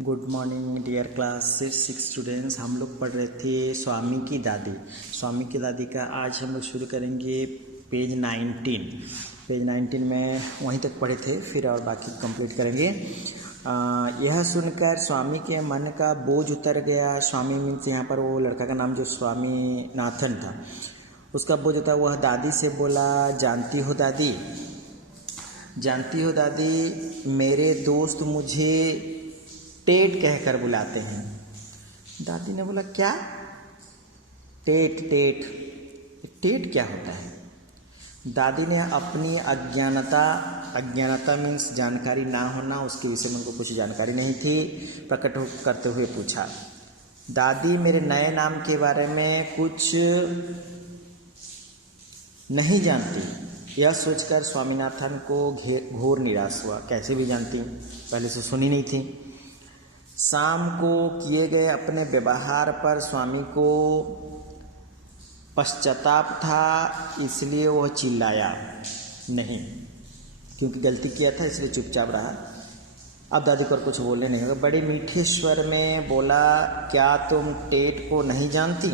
Good morning dear class 6 students. हम लोग पढ़ रहे थे स्वामी की दादी। स्वामी की दादी का आज हम लोग शुरू करेंगे पेज 19। पेज 19 में वहीं तक पढ़े थे, फिर और बाकी कंप्लीट करेंगे। यह सुनकर स्वामी के मन का बोझ उतर गया। स्वामी मीन्स यहाँ पर वो लड़का का नाम जो स्वामीनाथन था, उसका बोझ था। वह दादी से बोला, जानती हो दादी, मेरे दोस्त मुझे टेट कहकर बुलाते हैं। दादी ने बोला, क्या? टेट क्या होता है? दादी ने अपनी अज्ञानता मीन्स जानकारी ना होना, उसके विषय में उनको कुछ जानकारी नहीं थी, प्रकट करते हुए पूछा। दादी मेरे नए नाम के बारे में कुछ नहीं जानती। यह सोचकर स्वामीनाथन को घोर निराश हुआ। कैसे भी जानती, पहले से सुनी नहीं थी। शाम को किए गए अपने व्यवहार पर स्वामी को पश्चाताप था, इसलिए वह चिल्लाया नहीं, क्योंकि गलती किया था इसलिए चुपचाप रहा। अब दादी को कुछ बोलने नहीं होगा। बड़े मीठे स्वर में बोला, क्या तुम टेट को नहीं जानती?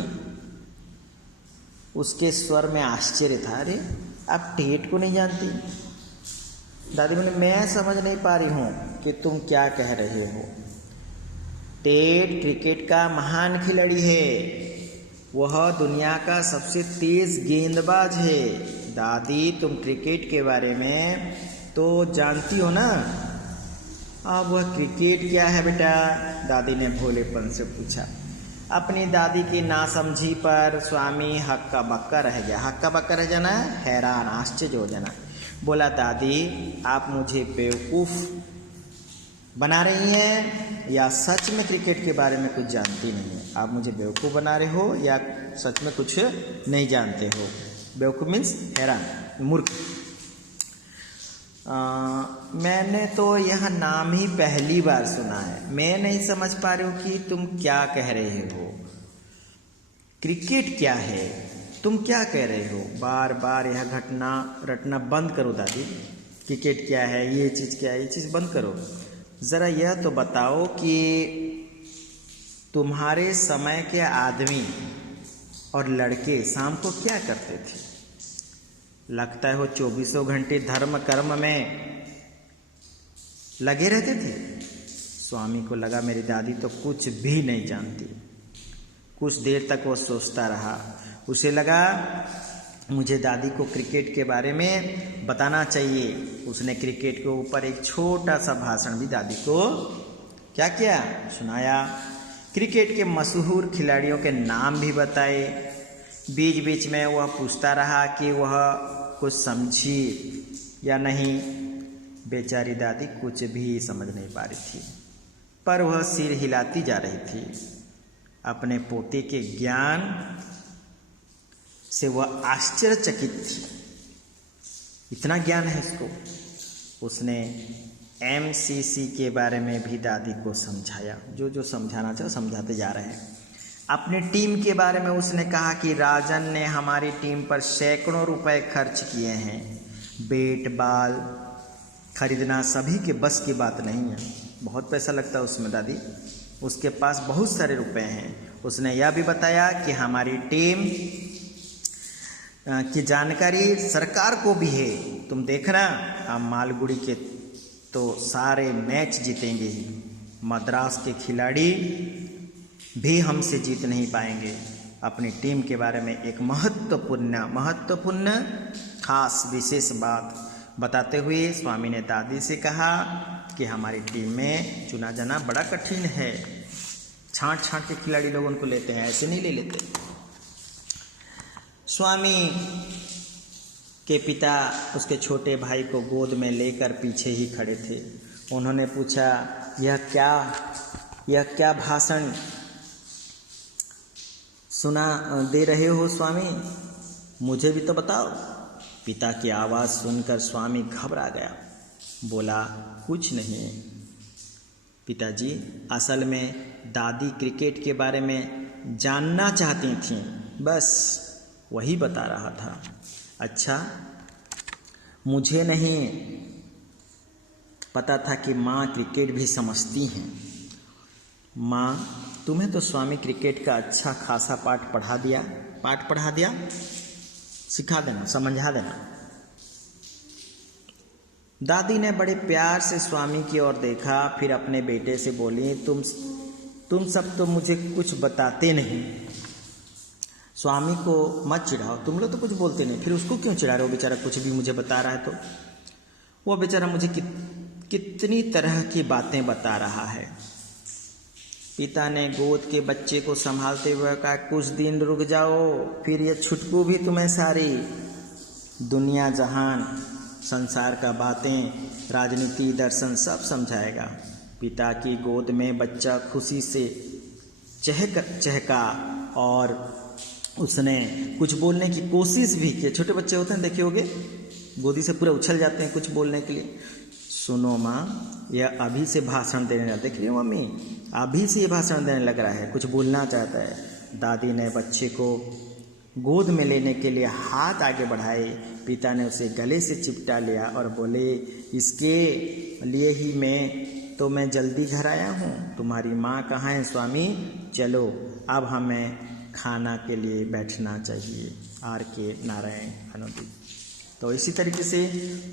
उसके स्वर में आश्चर्य था। अरे, आप टेट को नहीं जानती? दादी बोले, मैं समझ नहीं पा रही हूँ कि तुम क्या कह रहे हो। टेट क्रिकेट का महान खिलाड़ी है, वह दुनिया का सबसे तेज गेंदबाज है। दादी, तुम क्रिकेट के बारे में तो जानती हो ना? अब वह क्रिकेट क्या है बेटा? दादी ने भोलेपन से पूछा। अपनी दादी की नासमझी पर स्वामी हक्का बक्का रह गया। हक्का बक्का रह जाना, हैरान, आश्चर्य हो जाना। बोला, दादी आप मुझे बेवकूफ़ बना रही हैं या सच में क्रिकेट के बारे में कुछ जानती नहीं है? आप मुझे बेवकूफ़ बना रहे हो या सच में कुछ नहीं जानते हो? बेवकूफ़ मीन्स हैरान, मूर्ख। मैंने तो यह नाम ही पहली बार सुना है। मैं नहीं समझ पा रही हूँ कि तुम क्या कह रहे हो। क्रिकेट क्या है? तुम क्या कह रहे हो? बार बार यह घटना रटना बंद करो दादी। क्रिकेट क्या है, ये चीज़ क्या है, ये चीज़ बंद करो। ज़रा यह तो बताओ कि तुम्हारे समय के आदमी और लड़के शाम को क्या करते थे? लगता है वो 24 घंटे धर्म कर्म में लगे रहते थे। स्वामी को लगा मेरी दादी तो कुछ भी नहीं जानती। कुछ देर तक वो सोचता रहा। उसे लगा मुझे दादी को क्रिकेट के बारे में बताना चाहिए। उसने क्रिकेट के ऊपर एक छोटा सा भाषण भी दादी को क्या किया, सुनाया। क्रिकेट के मशहूर खिलाड़ियों के नाम भी बताए। बीच बीच में वह पूछता रहा कि वह कुछ समझी या नहीं। बेचारी दादी कुछ भी समझ नहीं पा रही थी, पर वह सिर हिलाती जा रही थी। अपने पोते के ज्ञान से वह आश्चर्यचकित थी। इतना ज्ञान है इसको। उसने MCC के बारे में भी दादी को समझाया। जो जो समझाना चाहे समझाते जा रहे हैं। अपनी टीम के बारे में उसने कहा कि राजन ने हमारी टीम पर सैकड़ों रुपए खर्च किए हैं। बैट बॉल खरीदना सभी के बस की बात नहीं है, बहुत पैसा लगता है उसमें दादी। उसके पास बहुत सारे रुपए हैं। उसने यह भी बताया कि हमारी टीम की जानकारी सरकार को भी है। तुम देखना, हम मालगुड़ी के तो सारे मैच जीतेंगे ही। मद्रास के खिलाड़ी भी हमसे जीत नहीं पाएंगे। अपनी टीम के बारे में एक महत्वपूर्ण खास विशेष बात बताते हुए स्वामी ने दादी से कहा कि हमारी टीम में चुना जाना बड़ा कठिन है। छांट के खिलाड़ी लोग उनको लेते हैं, ऐसे नहीं ले लेते। स्वामी के पिता उसके छोटे भाई को गोद में लेकर पीछे ही खड़े थे। उन्होंने पूछा, यह क्या भाषण सुना दे रहे हो स्वामी? मुझे भी तो बताओ। पिता की आवाज़ सुनकर स्वामी घबरा गया। बोला, कुछ नहीं पिताजी, असल में दादी क्रिकेट के बारे में जानना चाहती थीं, बस वही बता रहा था। अच्छा, मुझे नहीं पता था कि माँ क्रिकेट भी समझती हैं। माँ, तुम्हें तो स्वामी क्रिकेट का अच्छा खासा पाठ पढ़ा दिया, सिखा देना, समझा देना। दादी ने बड़े प्यार से स्वामी की ओर देखा, फिर अपने बेटे से बोली, तुम सब तो मुझे कुछ बताते नहीं। स्वामी को मत चिढ़ाओ, तुम लोग तो कुछ बोलते नहीं, फिर उसको क्यों चिढ़ा रहे हो? बेचारा कुछ भी मुझे बता रहा है तो। वो बेचारा मुझे कितनी तरह की बातें बता रहा है। पिता ने गोद के बच्चे को संभालते हुए कहा, कुछ दिन रुक जाओ, फिर ये छुटकू भी तुम्हें सारी दुनिया जहान संसार का बातें, राजनीति, दर्शन सब समझाएगा। पिता की गोद में बच्चा खुशी से चहका और उसने कुछ बोलने की कोशिश भी की। छोटे बच्चे होते हैं, देखे होगे, गोदी से पूरा उछल जाते हैं कुछ बोलने के लिए। सुनो माँ, यह अभी से भाषण देने लगा, देख रही हो मम्मी, अभी से ये भाषण देने लग रहा है, कुछ बोलना चाहता है। दादी ने बच्चे को गोद में लेने के लिए हाथ आगे बढ़ाए। पिता ने उसे गले से चिपटा लिया और बोले, इसके लिए ही मैं जल्दी घर आया हूँ। तुम्हारी माँ कहाँ है स्वामी? चलो अब हमें खाना के लिए बैठना चाहिए। R.K. नारायण हनुदी। तो इसी तरीके से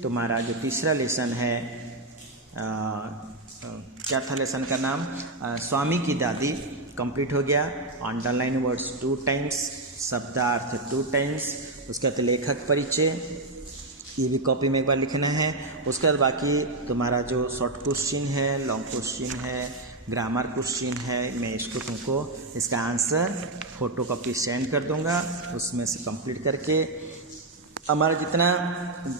तुम्हारा जो तीसरा लेसन है, क्या था लेसन का नाम? स्वामी की दादी, कंप्लीट हो गया। अंडरलाइन वर्ड्स 2 टाइम्स, शब्दार्थ 2 टाइम्स, उसके बाद लेखक परिचय, ये भी कॉपी में एक बार लिखना है। उसके बाद बाकी तुम्हारा जो शॉर्ट क्वेश्चन है, लॉन्ग क्वेश्चन है, ग्रामर क्वेश्चन है, मैं इसको तुमको इसका आंसर फोटो कॉपी सेंड कर दूंगा। उसमें से कंप्लीट करके हमारा जितना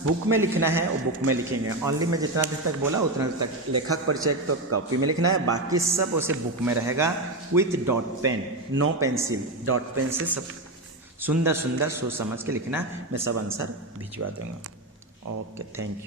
बुक में लिखना है वो बुक में लिखेंगे। ओनली मैं जितना देर तक बोला उतना देर तक लेखक परिचय तो कॉपी में लिखना है, बाकी सब उसे बुक में रहेगा with dot pen, no pencil, dot pen से सब सुंदर सोच समझ के लिखना। मैं सब आंसर भिजवा दूंगा। Okay, thank you.